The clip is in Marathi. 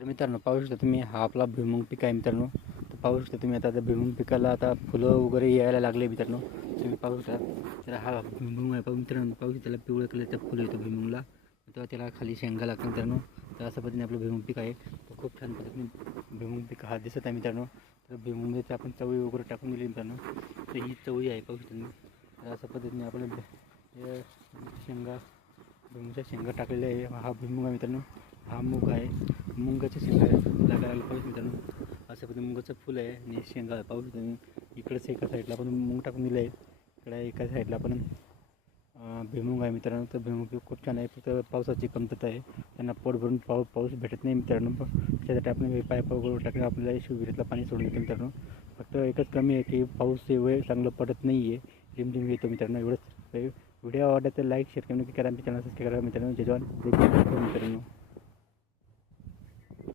तर मित्रांनो पाहू शकता तुम्ही, हा आपला भुईमुग पीक आहे मित्रांनो. तर पाहू शकता तुम्ही आता भुईमुग पिकाला आता फुलं वगैरे यायला लागले मित्रांनो. तुम्ही पाहू शकता तर हा भुईमुग आहे. पाहू मित्रांनो, पाहू शकता त्याला पिवळ्या कलरचा फुलं येतो भुईमुगला, तेव्हा त्याला खाली शेंगा लागतात मित्रांनो. तर अशा पद्धतीने आपलं भुईमुग पीक आहे. तर खूप छान पद्धतीने भुईमुग पीक हा दिसत आहे मित्रांनो. तर भुईमुगाची आपण चवळी वगैरे टाकून दिली मित्रांनो. तर ही चवळी आहे पाहू शकता तुम्ही. तर अशा पद्धतीने आपण शेंगा भुईमुगाच्या शेंगा टाकलेल्या आहे. हा भुईमुग आहे मित्रांनो. हा मूग आहे. मुंगाच्या शेंगा लागायला पाहिजे मित्रांनो. असं पद्धतीने मुगाचं फुल आहे आणि शेंगा पाहू शकता तुम्ही. इकडेच एका साईडला आपण मूग टाकून दिलं आहे. इकडे एका साईडला आपण भुईमुग आहे मित्रांनो. तर भुईमुग खूप छान आहे. फक्त पावसाची कमतरता आहे, त्यांना पोट भरून पाऊस भेटत नाही मित्रांनो. त्याच्यासाठी आपण पाईप वगैरे टाकून आपल्याला विहिरीतलं पाणी सोडून देतो मित्रांनो. फक्त एकच कमी आहे की पाऊस वेळ चांगलं पडत नाही आहे, रिमझिम येतो मित्रांनो. एवढंच व्हिडिओ आवडला तर लाईक शेअर करा, आमच्या चॅनल सबस्क्राईब करा मित्रांनो. जय जवान जय किसान मित्रांनो.